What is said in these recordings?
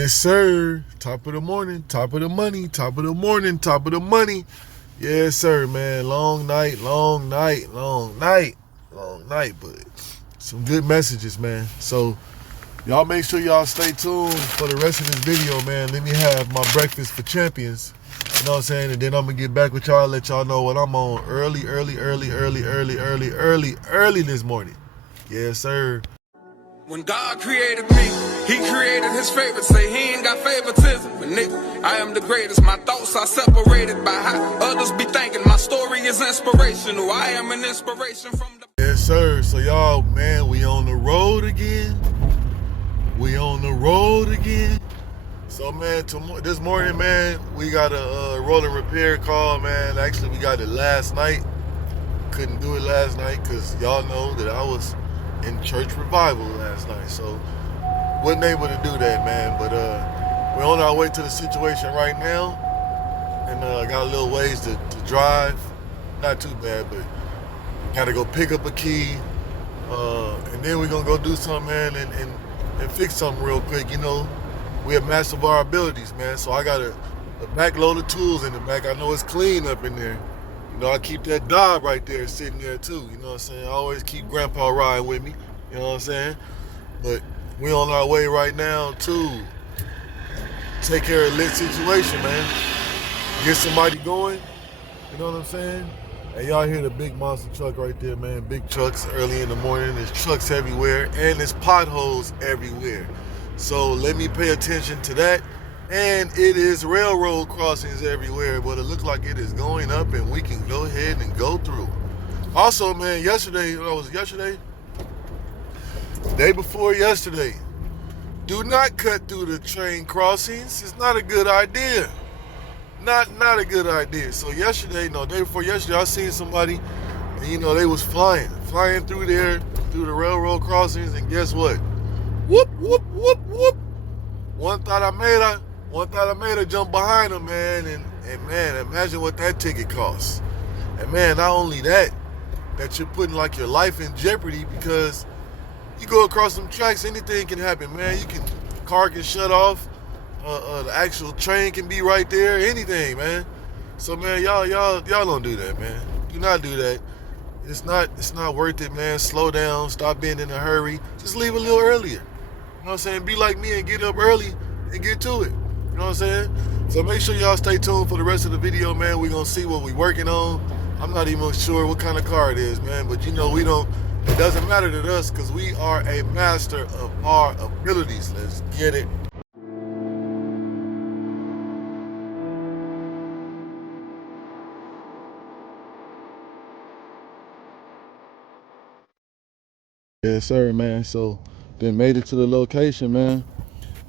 Yes, sir. Top of the morning, top of the money, top of the morning, top of the money. Yes, sir, man. Long night, long night, long night, long night, but some good messages, man. So, y'all make sure y'all stay tuned for the rest of this video, man. Let me have my breakfast for champions. You know what I'm saying? And then I'm going to get back with y'all, let y'all know what I'm on early this morning. Yes, sir. When God created me, he created his favorites. Say he ain't got favoritism. But nigga, I am the greatest. My thoughts are separated by how others be thinking. My story is inspirational. I am an inspiration from the... Yes, sir. So y'all, man, we on the road again. We on the road again. So, man, this morning, man, we got a rolling repair call, man. Actually, we got it last night. Couldn't do it last night because y'all know that I was in church revival last night. So, wasn't able to do that, man. But we're on our way to the situation right now. And got a little ways to drive. Not too bad, but got to go pick up a key. And then we're going to go do something, man, and fix something real quick. You know, we have master of our abilities, man. So I got a backload of tools in the back. I know it's clean up in there. You know, I keep that Dob right there sitting there too. You know what I'm saying? I always keep Grandpa riding with me. You know what I'm saying? But we on our way right now to take care of a lit situation, man. Get somebody going. You know what I'm saying? And y'all hear the big monster truck right there, man. Big trucks early in the morning. There's trucks everywhere and there's potholes everywhere. So let me pay attention to that. And it is railroad crossings everywhere, but it looks like it is going up and we can go ahead and go through. Also, man, day before yesterday, do not cut through the train crossings. It's not a good idea. Not a good idea. So day before yesterday, I seen somebody, and you know, they was flying through there, through the railroad crossings, and guess what? Whoop, whoop, whoop, whoop. One thought I made her jump behind him, man, and man, imagine what that ticket costs. And man, not only that you're putting like your life in jeopardy because you go across some tracks, anything can happen, man. Car can shut off, the actual train can be right there, anything, man. So man, y'all don't do that, man. Do not do that. It's not worth it, man. Slow down, stop being in a hurry. Just leave a little earlier. You know what I'm saying? Be like me and get up early and get to it. You know what I'm saying? So make sure y'all stay tuned for the rest of the video, man. We're going to see what we're working on. I'm not even sure what kind of car it is, man. But, you know, it doesn't matter to us because we are a master of our abilities. Let's get it. Yes, sir, man. So, then made it to the location, man.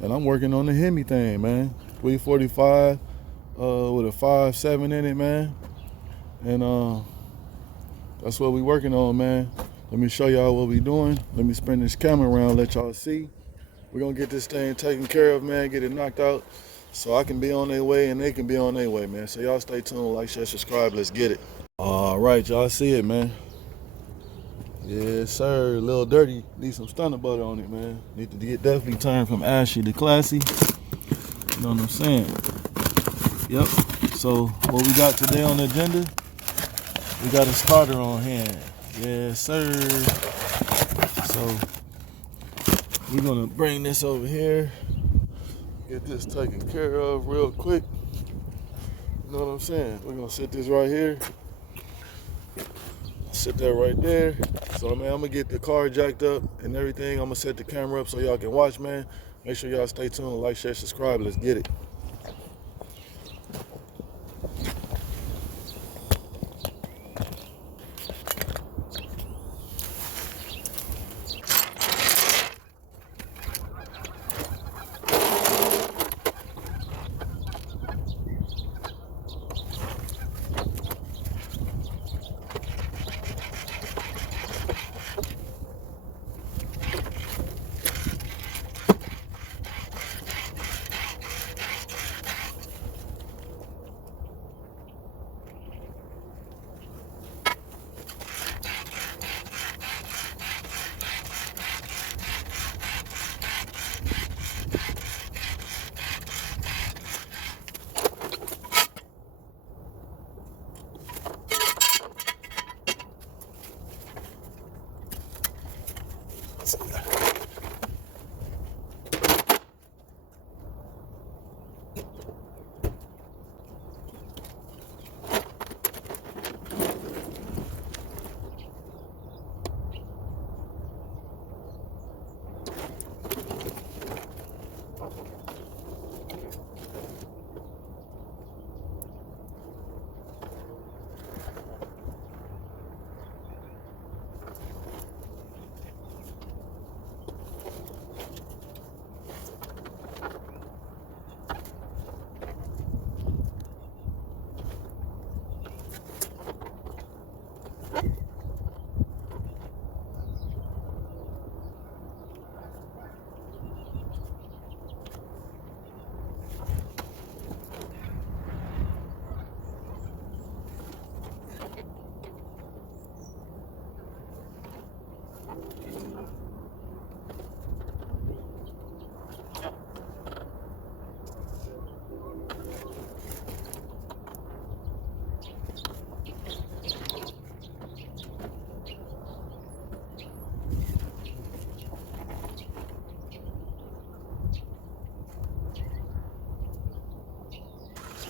And I'm working on the Hemi thing, man. 345 with a 5.7 in it, man. And that's what we working on, man. Let me show y'all what we doing. Let me spin this camera around, let y'all see. We're gonna get this thing taken care of, man, get it knocked out so I can be on their way and they can be on their way, man. So y'all stay tuned, like, share, subscribe, let's get it. All right, y'all see it, man. Yes, sir. A little dirty. Need some stunner butter on it, man. Need to definitely turn from ashy to classy. You know what I'm saying? Yep. So what we got today on the agenda? We got a starter on hand. Yes, sir. So we're gonna bring this over here. Get this taken care of real quick. You know what I'm saying? We're gonna sit this right here. Sit that right there. So, man, I'm gonna get the car jacked up and everything. I'm gonna set the camera up so y'all can watch, man. Make sure y'all stay tuned, like, share, subscribe. Let's get it.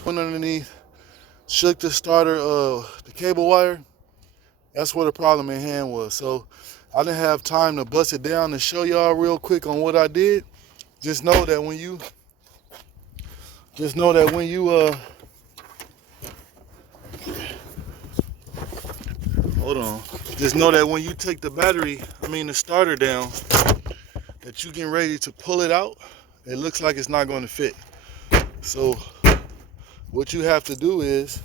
Went underneath, shook the starter, the cable wire. That's where the problem at hand was. So I didn't have time to bust it down and show y'all real quick on what I did. Just know that when you, hold on. Just know that when you take the starter down, that you getting ready to pull it out, it looks like it's not going to fit. So what you have to do is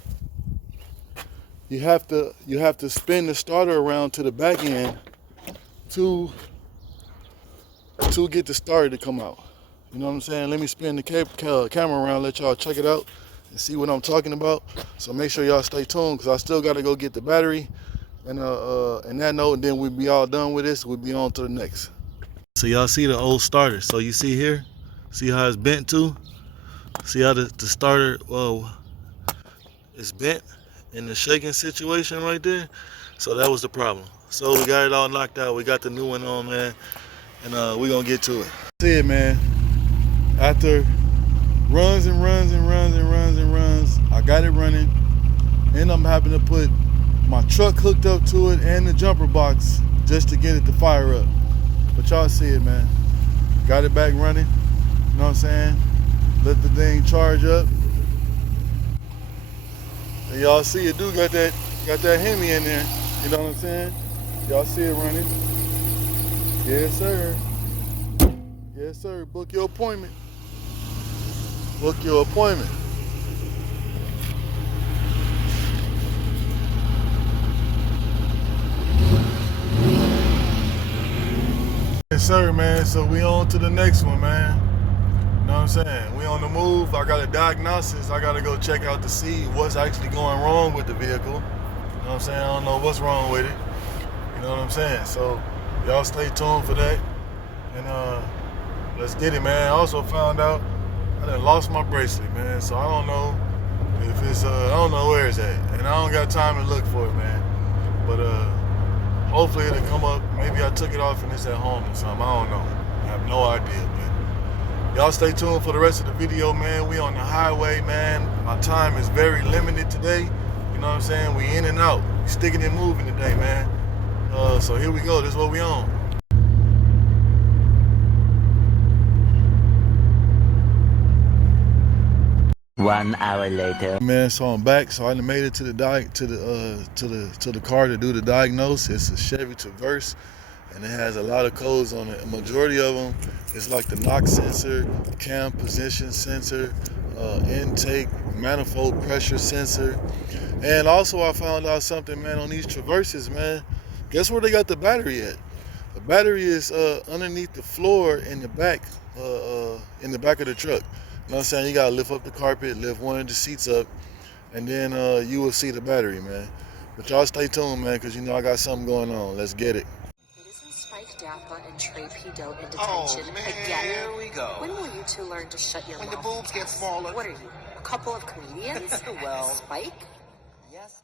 you have to spin the starter around to the back end to get the starter to come out. You know what I'm saying? Let me spin the camera around, let y'all check it out and see what I'm talking about. So make sure y'all stay tuned, because I still got to go get the battery and that note, and then we'll be all done with this. We'll be on to the next. So y'all see the old starter. So you see here, see how it's bent too? See how the starter is bent in the shaking situation right there? So that was the problem. So we got it all knocked out. We got the new one on, man, and we're gonna get to it. See it, man. After runs and runs and runs and runs and runs, I got it running. And I'm having to put my truck hooked up to it and the jumper box just to get it to fire up. But y'all see it, man. Got it back running. You know what I'm saying? Let the thing charge up. And y'all see it do got that Hemi in there. You know what I'm saying? Y'all see it running. Yes, sir. Yes, sir. Book your appointment. Book your appointment. Yes, sir, man. So we on to the next one, man. You know what I'm saying? We on the move. I got a diagnosis. I got to go check out to see what's actually going wrong with the vehicle. You know what I'm saying? I don't know what's wrong with it. You know what I'm saying? So y'all stay tuned for that. And let's get it, man. I also found out I done lost my bracelet, man. So I don't know if it's, I don't know where it's at. And I don't got time to look for it, man. But hopefully it'll come up. Maybe I took it off and it's at home or something. I don't know. I have no idea, but y'all stay tuned for the rest of the video, man. We on the highway, man. My time is very limited today. You know what I'm saying? We in and out. We sticking and moving today, man. So here we go. This is what we on. 1 hour later. Man, so I'm back. So I done made it to the car to do the diagnosis. It's a Chevy Traverse, and it has a lot of codes on it. A majority of them is like the knock sensor, cam position sensor, intake, manifold pressure sensor. And also I found out something, man, on these Traverses, man. Guess where they got the battery at? The battery is underneath the floor in the back of the truck. You know what I'm saying? You gotta lift up the carpet, lift one of the seats up, and then you will see the battery, man. But y'all stay tuned, man, because you know I got something going on. Let's get it. Isn't Spike Dappa and Trey P. Doe in detention again? Here we go. When will you two learn to shut your mouth? When the boobs get smaller. What are you, a couple of comedians? Well. Spike? Yes, ma'am.